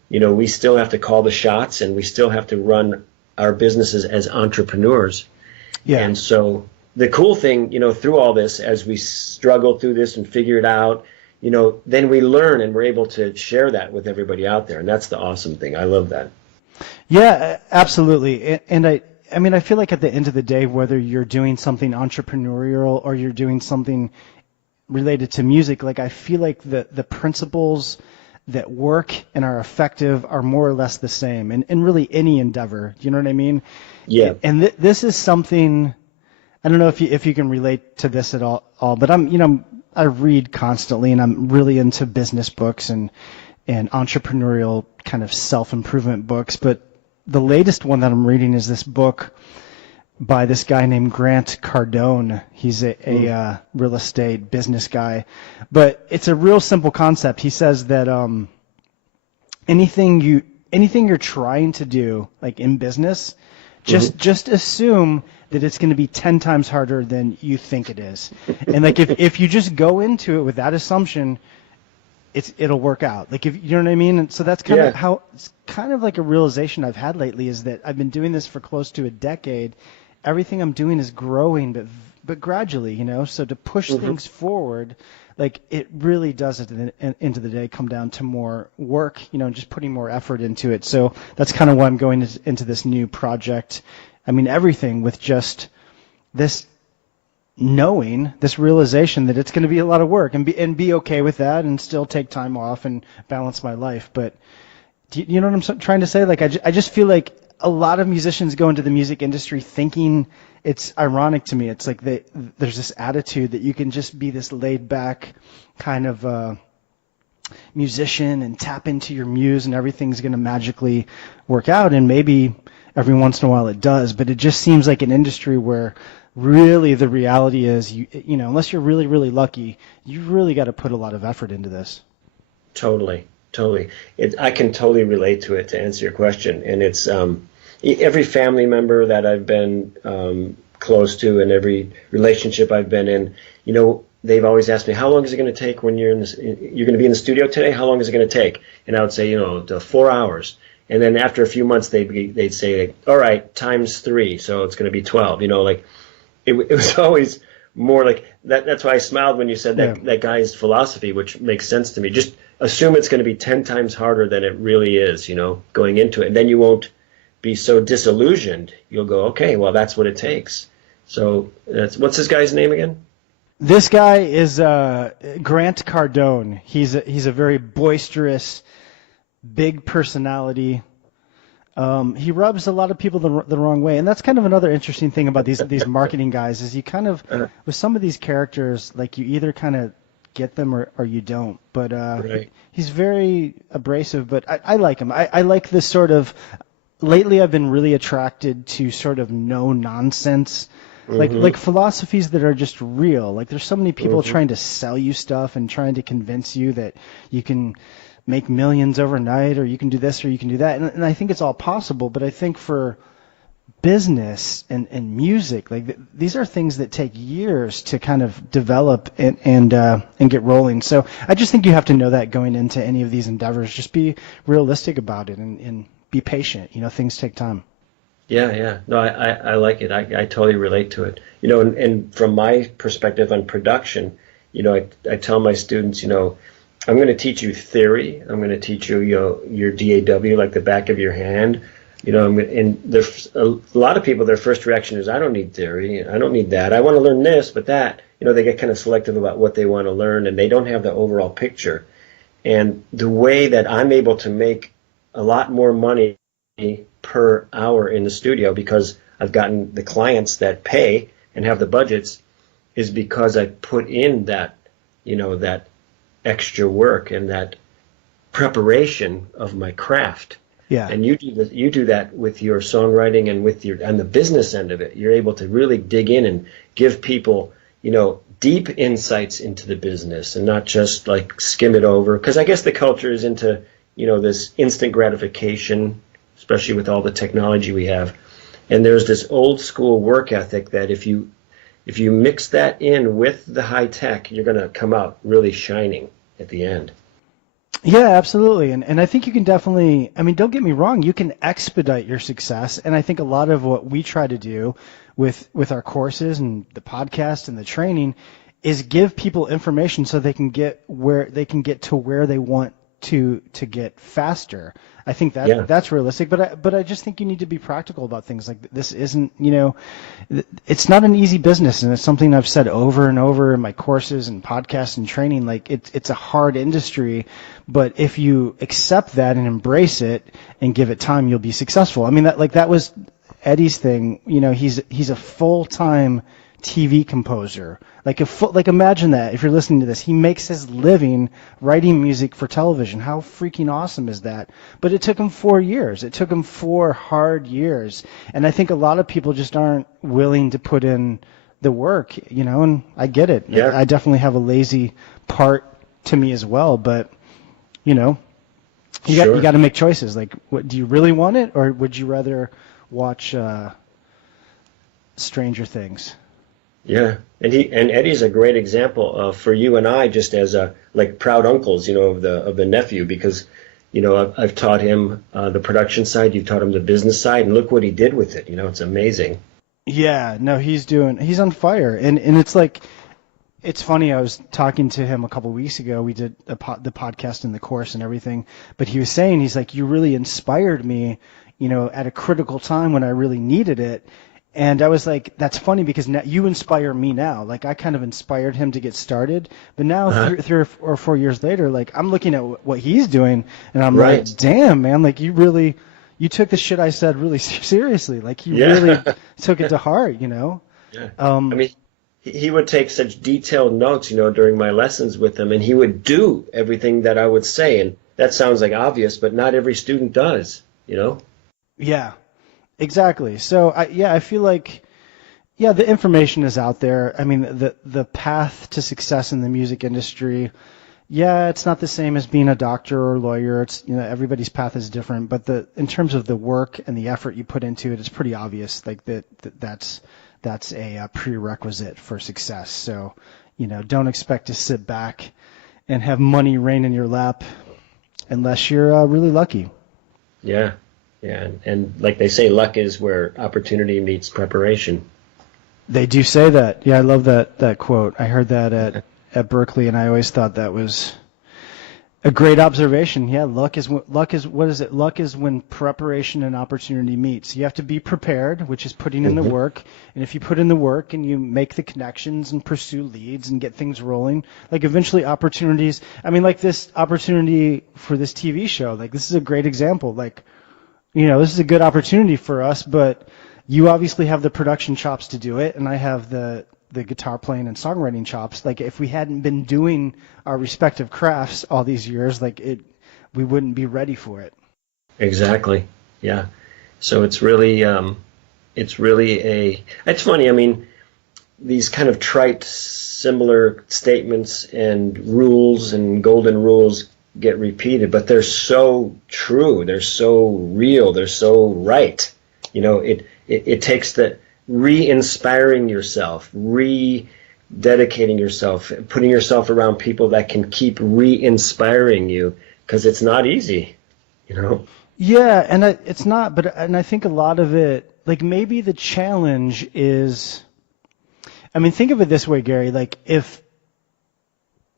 you know, we still have to call the shots and we still have to run our businesses as entrepreneurs. Yeah. And so the cool thing, you know, through all this, as we struggle through this and figure it out, you know, then we learn and we're able to share that with everybody out there. And that's the awesome thing. I love that. Yeah, absolutely. And I mean, I feel like at the end of the day, whether you're doing something entrepreneurial or you're doing something related to music, like I feel like the principles that work and are effective are more or less the same in really any endeavor. Do you know what I mean? Yeah. And this is something, I don't know if you can relate to this at all, but I read constantly, and I'm really into business books and entrepreneurial kind of self-improvement books. But the latest one that I'm reading is this book by this guy named Grant Cardone. He's a real estate business guy. But it's a real simple concept. He says that anything you're trying to do, like in business, just assume that it's going to be 10 times harder than you think it is. And like if you just go into it with that assumption, it'll work out. Like, if you know what I mean? And so that's kind of how, it's kind of like a realization I've had lately, is that I've been doing this for close to a decade. Everything I'm doing is growing, but gradually, you know. So to push things forward, like, it really does at the end of the day come down to more work, you know, just putting more effort into it. So that's kind of why I'm going into this new project. I mean, everything with just this knowing, this realization that it's going to be a lot of work, and be okay with that, and still take time off and balance my life. But do you know what I'm trying to say? Like, I just feel like a lot of musicians go into the music industry thinking, it's ironic to me. It's like there's this attitude that you can just be this laid back kind of musician and tap into your muse and everything's going to magically work out. And maybe every once in a while it does, but it just seems like an industry where really the reality is, you know, unless you're really, really lucky, you really got to put a lot of effort into this. Totally. I can totally relate to it, to answer your question. And it's every family member that I've been close to, and every relationship I've been in, you know, they've always asked me, how long is it going to take when you're going to be in the studio today? How long is it going to take? And I would say, you know, 4 hours. And then after a few months, they'd say, all right, times 3, so it's going to be 12. You know, like, it was always more like that. That's why I smiled when you said that guy's philosophy, which makes sense to me. Just assume it's going to be 10 times harder than it really is, you know, going into it. And then you won't be so disillusioned. You'll go, okay, well, that's what it takes. So what's this guy's name again? This guy is Grant Cardone. He's a very boisterous, big personality. He rubs a lot of people the wrong way, and that's kind of another interesting thing about these marketing guys, is you kind of with some of these characters, like, you either kind of get them or you don't. But Right. he's very abrasive, but I like him. I like this sort of, lately I've been really attracted to sort of no nonsense, like philosophies that are just real. Like there's so many people trying to sell you stuff and trying to convince you that you can make millions overnight, or you can do this or you can do that. And I think it's all possible, but I think for business and music, like these are things that take years to kind of develop and get rolling. So I just think you have to know that going into any of these endeavors. Just be realistic about it and be patient. You know, things take time. Yeah, yeah. No, I like it. I totally relate to it. You know, and from my perspective on production, you know, I tell my students, you know, I'm going to teach you theory. I'm going to teach you, your DAW like the back of your hand. You know, and there's a lot of people, their first reaction is, I don't need theory. I don't need that. I want to learn this, but that. You know, they get kind of selective about what they want to learn, and they don't have the overall picture. And the way that I'm able to make a lot more money per hour in the studio, because I've gotten the clients that pay and have the budgets, is because I put in that, you know, that extra work and that preparation of my craft. Yeah. And you do that with your songwriting and with the business end of it. You're able to really dig in and give people, you know, deep insights into the business and not just like skim it over. Because I guess the culture is into, you know, this instant gratification, especially with all the technology we have. And there's this old school work ethic that if you mix that in with the high tech, you're going to come out really shining at the end. Yeah, absolutely. And I think you can definitely, I mean, don't get me wrong, you can expedite your success. And I think a lot of what we try to do with our courses and the podcast and the training is give people information so they can get to where they want to get faster. I think that's realistic, but I just think you need to be practical about things. Like this isn't, you know, it's not an easy business, and it's something I've said over and over in my courses and podcasts and training. Like it's a hard industry, but if you accept that and embrace it and give it time, you'll be successful. I mean, that was Eddie's thing. You know, he's a full-time TV composer. Like imagine that if you're listening to this, he makes his living writing music for television. How freaking awesome is that? But it took him 4 years. It took him 4 hard years. And I think a lot of people just aren't willing to put in the work, you know, and I get it. Yeah. I definitely have a lazy part to me as well, but you know, you got to make choices. Like, what do you really want it, or would you rather watch Stranger Things? Yeah, and Eddie's a great example of, for you and I, just as like proud uncles, you know, of the nephew, because, you know, I've taught him the production side, you've taught him the business side, and look what he did with it. You know, it's amazing. Yeah, no, he's on fire, and it's like, it's funny. I was talking to him a couple of weeks ago. We did the podcast and the course and everything, but he was saying, he's like, you really inspired me, you know, at a critical time when I really needed it. And I was like, that's funny because now you inspire me now. Like I kind of inspired him to get started, but now 3 or 4 years later, like I'm looking at what he's doing, and I'm like, damn, man, like you took the shit I said really seriously. Like you really took it to heart, you know? Yeah. I mean, he would take such detailed notes, you know, during my lessons with him, and he would do everything that I would say. And that sounds like obvious, but not every student does, you know? Yeah. Exactly. So I feel like, the information is out there. I mean, the path to success in the music industry, it's not the same as being a doctor or a lawyer. It's, you know, everybody's path is different, but in terms of the work and the effort you put into it, it's pretty obvious. Like that's a prerequisite for success. So, you know, don't expect to sit back and have money rain in your lap unless you're really lucky. Yeah. Yeah, and like they say, luck is where opportunity meets preparation. They do say that. Yeah, I love that quote. I heard that at Berkeley, and I always thought that was a great observation. Yeah, luck is what is it? Luck is when preparation and opportunity meets. You have to be prepared, which is putting in the work. And if you put in the work and you make the connections and pursue leads and get things rolling, like eventually opportunities. I mean, like this opportunity for this TV show. Like this is a great example. Like, you know, this is a good opportunity for us, but you obviously have the production chops to do it, and I have the the guitar playing and songwriting chops. Like if we hadn't been doing our respective crafts all these years, we wouldn't be ready for it. Exactly. Yeah. So it's really it's funny. I mean, these kind of trite, similar statements and rules and golden rules get repeated, but they're so true. They're so real. They're so right. It takes the re-inspiring yourself, re-dedicating yourself, putting yourself around people that can keep re-inspiring you, because it's not easy, Yeah, and it's not, and I think a lot of it, like maybe the challenge is, I mean, think of it this way, Gary, like if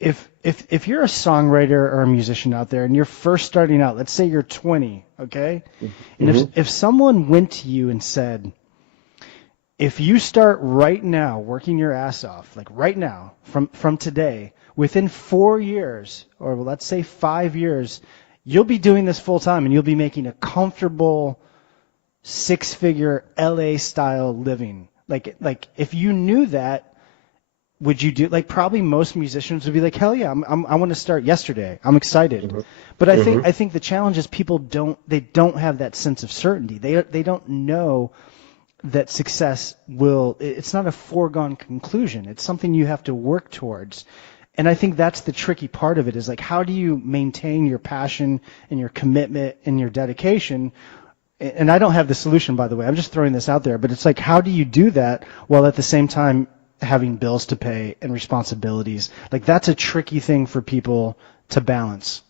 you're a songwriter or a musician out there and you're first starting out, let's say you're 20, okay? And if someone went to you and said, if you start right now working your ass off, like right now, from today, within 4 years, or let's say 5 years, you'll be doing this full time and you'll be making a comfortable 6-figure LA-style living. Like if you knew that, would you do, like probably most musicians would be like, hell yeah, I want to start yesterday. I'm excited. But I think the challenge is people don't have that sense of certainty. They don't know that success it's not a foregone conclusion. It's something you have to work towards. And I think that's the tricky part of it, is like, how do you maintain your passion and your commitment and your dedication? And I don't have the solution, by the way. I'm just throwing this out there. But it's like, how do you do that while at the same time having bills to pay and responsibilities? Like, that's a tricky thing for people to balance.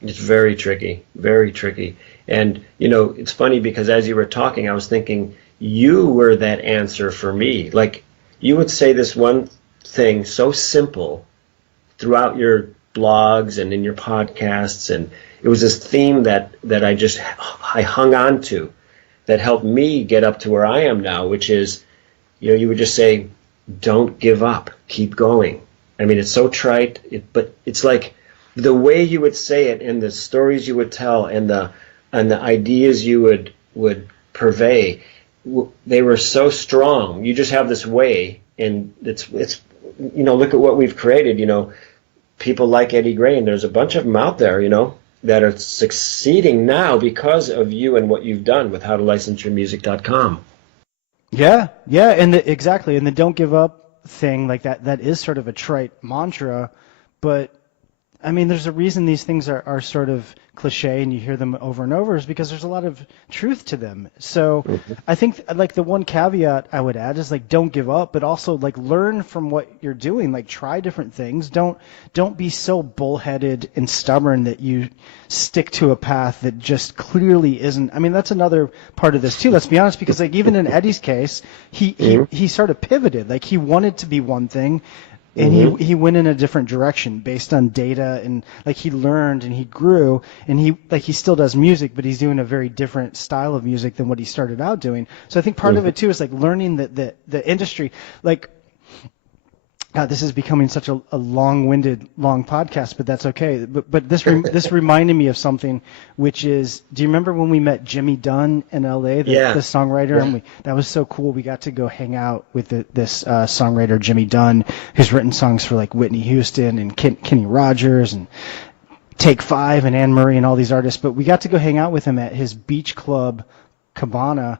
It's very tricky, very tricky. And, it's funny because as you were talking, I was thinking you were that answer for me. Like, you would say this one thing so simple throughout your blogs and in your podcasts, and it was this theme that I hung on to that helped me get up to where I am now, which is, you would just say, don't give up, keep going. I mean, it's so trite, but it's like the way you would say it and the stories you would tell and the ideas you would purvey, they were so strong. You just have this way, and it's look at what we've created, people like Eddie Gray, and there's a bunch of them out there, that are succeeding now because of you and what you've done with howtolicenseyourmusic.com. Yeah, and exactly, and the don't give up thing, like that is sort of a trite mantra, but I mean, there's a reason these things are sort of cliche and you hear them over and over, is because there's a lot of truth to them. So I think like the one caveat I would add is like, don't give up, but also like learn from what you're doing, like try different things. Don't be so bullheaded and stubborn that you stick to a path that just clearly isn't. I mean, that's another part of this too, let's be honest, because like even in Eddie's case, he sort of pivoted. Like he wanted to be one thing, and he went in a different direction based on data, and like he learned and he grew, and he still does music, but he's doing a very different style of music than what he started out doing. So I think part of it too is like learning the industry. Like, God, this is becoming such a long-winded, long podcast, but that's okay. But this reminded me of something, which is, do you remember when we met Jimmy Dunn in L.A., the songwriter? Yeah. And that was so cool. We got to go hang out with this songwriter, Jimmy Dunn, who's written songs for like Whitney Houston and Kenny Rogers and Take Five and Anne Murray and all these artists. But we got to go hang out with him at his beach club, Cabana.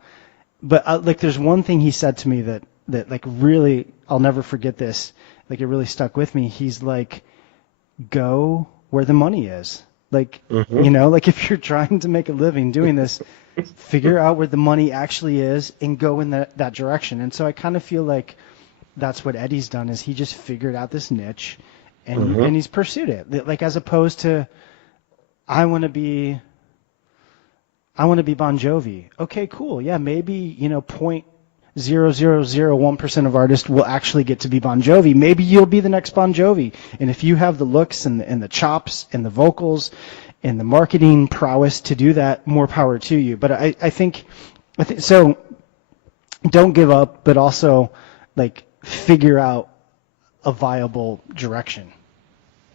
But like, there's one thing he said to me that like really, I'll never forget this. Like, it really stuck with me. He's like, go where the money is. Like, like if you're trying to make a living doing this, figure out where the money actually is and go in that direction. And so I kind of feel like that's what Eddie's done, is he just figured out this niche and he's pursued it. Like, as opposed to, I want to be Bon Jovi. Okay, cool. Yeah, maybe, 0.0001% of artists will actually get to be Bon Jovi. Maybe you'll be the next Bon Jovi. And if you have the looks and the chops and the vocals and the marketing prowess to do that, more power to you. But I think so. Don't give up, but also like figure out a viable direction.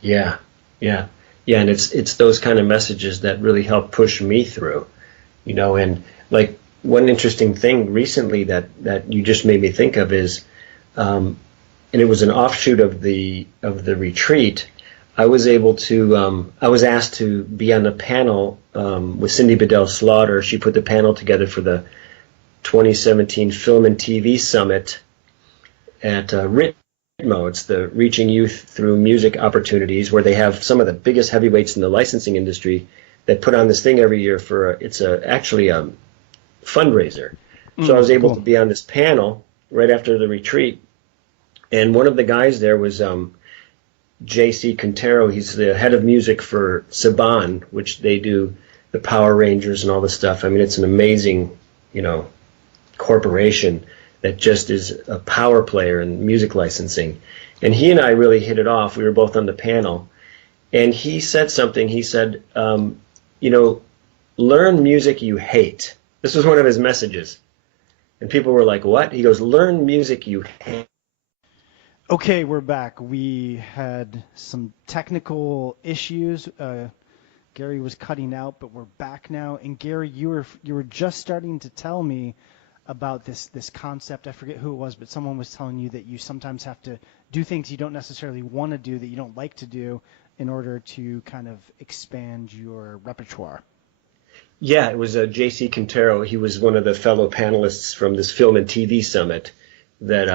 Yeah. And it's those kind of messages that really help push me through, and like, one interesting thing recently that you just made me think of is and it was an offshoot of the retreat. I was able to. I was asked to be on the panel with Cindy Bedell Slaughter. She put the panel together for the 2017 Film and TV Summit at RITMO. It's the Reaching Youth Through Music Opportunities, where they have some of the biggest heavyweights in the licensing industry that put on this thing every year for actually a fundraiser. So I was able to be on this panel right after the retreat, and one of the guys there was J.C. Quintero. He's the head of music for Saban, which they do the Power Rangers and all this stuff. I mean, it's an amazing, corporation that just is a power player in music licensing. And he and I really hit it off. We were both on the panel, and he said something. He said, learn music you hate. This was one of his messages. And people were like, what? He goes, learn music you hate. Okay, we're back. We had some technical issues. Gary was cutting out, but we're back now. And Gary, you were just starting to tell me about this concept. I forget who it was, but someone was telling you that you sometimes have to do things you don't necessarily want to do, that you don't like to do, in order to kind of expand your repertoire. Yeah, it was J.C. Quintero. He was one of the fellow panelists from this Film and TV Summit that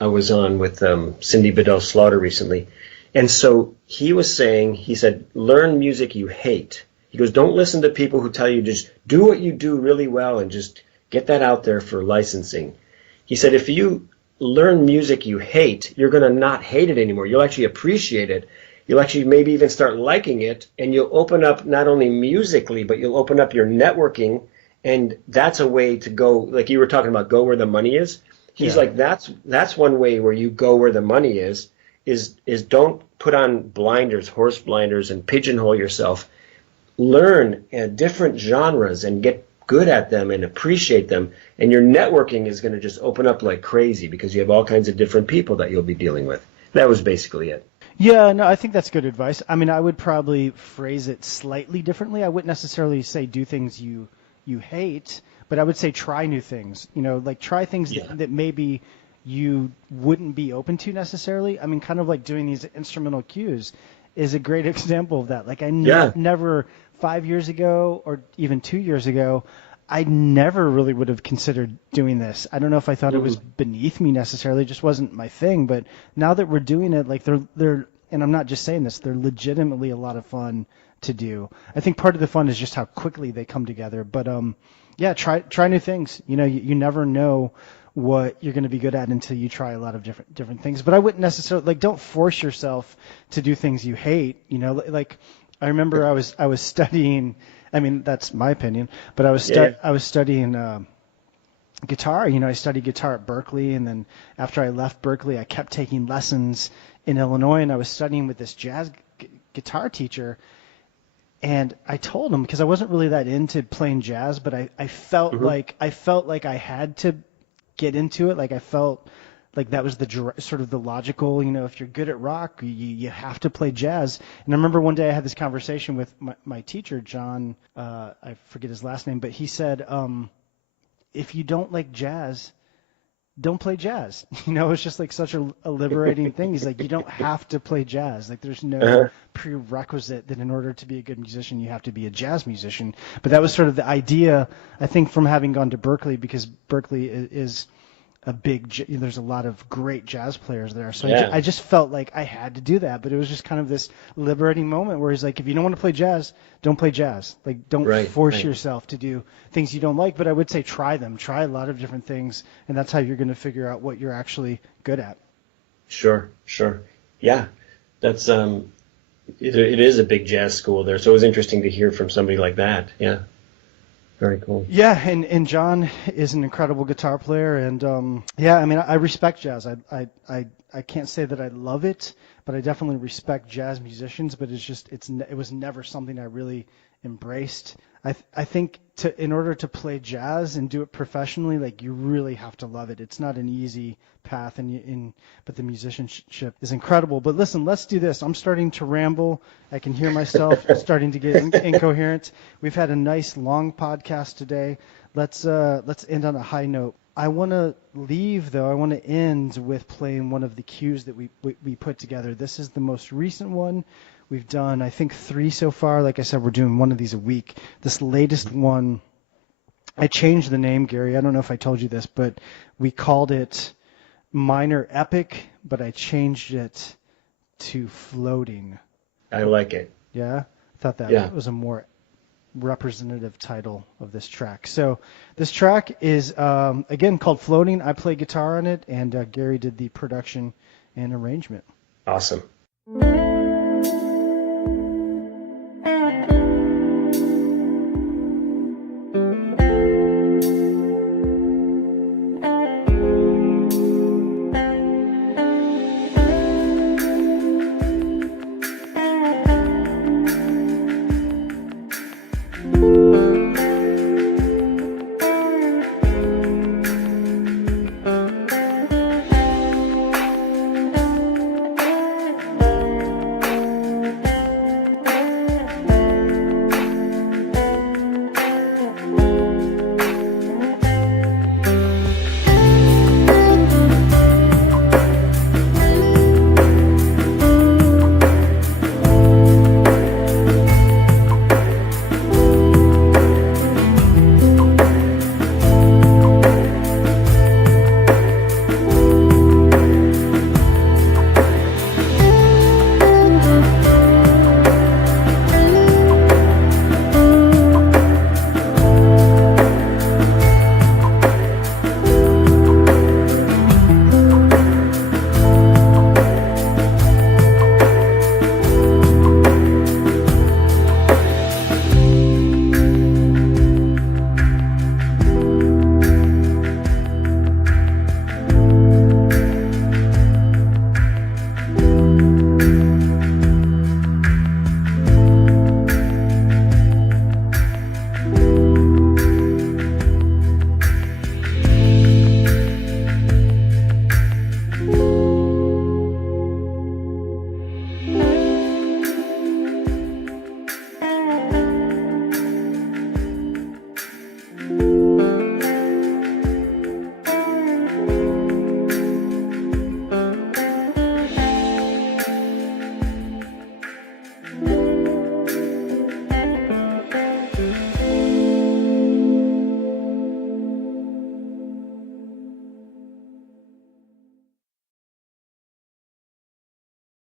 I was on with Cindy Bedell Slaughter recently. And so he said, learn music you hate. He goes, don't listen to people who tell you just do what you do really well and just get that out there for licensing. He said, if you learn music you hate, you're going to not hate it anymore. You'll actually appreciate it. You'll actually maybe even start liking it, and you'll open up not only musically, but you'll open up your networking, and that's a way to go, like you were talking about, go where the money is. He's like, that's one way where you go where the money is don't put on blinders, horse blinders, and pigeonhole yourself. Learn different genres and get good at them and appreciate them, and your networking is going to just open up like crazy because you have all kinds of different people that you'll be dealing with. That was basically it. Yeah, no, I think that's good advice. I mean, I would probably phrase it slightly differently. I wouldn't necessarily say do things you hate, but I would say try new things. Like try things that maybe you wouldn't be open to necessarily. I mean, kind of like doing these instrumental cues is a great example of that. Like never 5 years ago or even 2 years ago, I never really would have considered doing this. I don't know if I thought it was beneath me necessarily. It just wasn't my thing. But now that we're doing it, like they're, and I'm not just saying this, they're legitimately a lot of fun to do. I think part of the fun is just how quickly they come together. But try new things. You never know what you're going to be good at until you try a lot of different things. But I wouldn't necessarily don't force yourself to do things you hate. Like I remember I was studying. I mean, that's my opinion, but I was studying guitar. I studied guitar at Berklee, and then after I left Berklee, I kept taking lessons in Illinois, and I was studying with this jazz guitar teacher. And I told him, because I wasn't really that into playing jazz, but I felt like I had to get into it. Like I felt like that was sort of the logical, if you're good at rock, you have to play jazz. And I remember one day I had this conversation with my teacher, John, I forget his last name, but he said, if you don't like jazz, don't play jazz. It's just like such a liberating thing. He's like, you don't have to play jazz. Like there's no prerequisite that in order to be a good musician, you have to be a jazz musician. But that was sort of the idea, I think, from having gone to Berklee, because Berklee is there's a lot of great jazz players there. So I just felt like I had to do that. But it was just kind of this liberating moment where he's like, if you don't want to play jazz, don't play jazz. Like don't force yourself to do things you don't like. But I would say try them. Try a lot of different things. And that's how you're going to figure out what you're actually good at. Sure. Yeah. That's it is a big jazz school there. So it was interesting to hear from somebody like that. Yeah. Very cool. Yeah, and John is an incredible guitar player, and I mean, I respect jazz. I can't say that I love it, but I definitely respect jazz musicians. But it was never something I really embraced. I think in order to play jazz and do it professionally, like you really have to love it. It's not an easy path, but the musicianship is incredible. But listen, let's do this. I'm starting to ramble. I can hear myself starting to get incoherent. We've had a nice long podcast today. Let's end on a high note. I want to leave, though. I want to end with playing one of the cues that we put together. This is the most recent one. We've done, I think, 3 so far. Like I said, we're doing one of these a week. This latest one, I changed the name, Gary. I don't know if I told you this, but we called it Minor Epic, but I changed it to Floating. I like it. Yeah? I thought that was a more representative title of this track. So this track is, again, called Floating. I play guitar on it, and Gary did the production and arrangement. Awesome.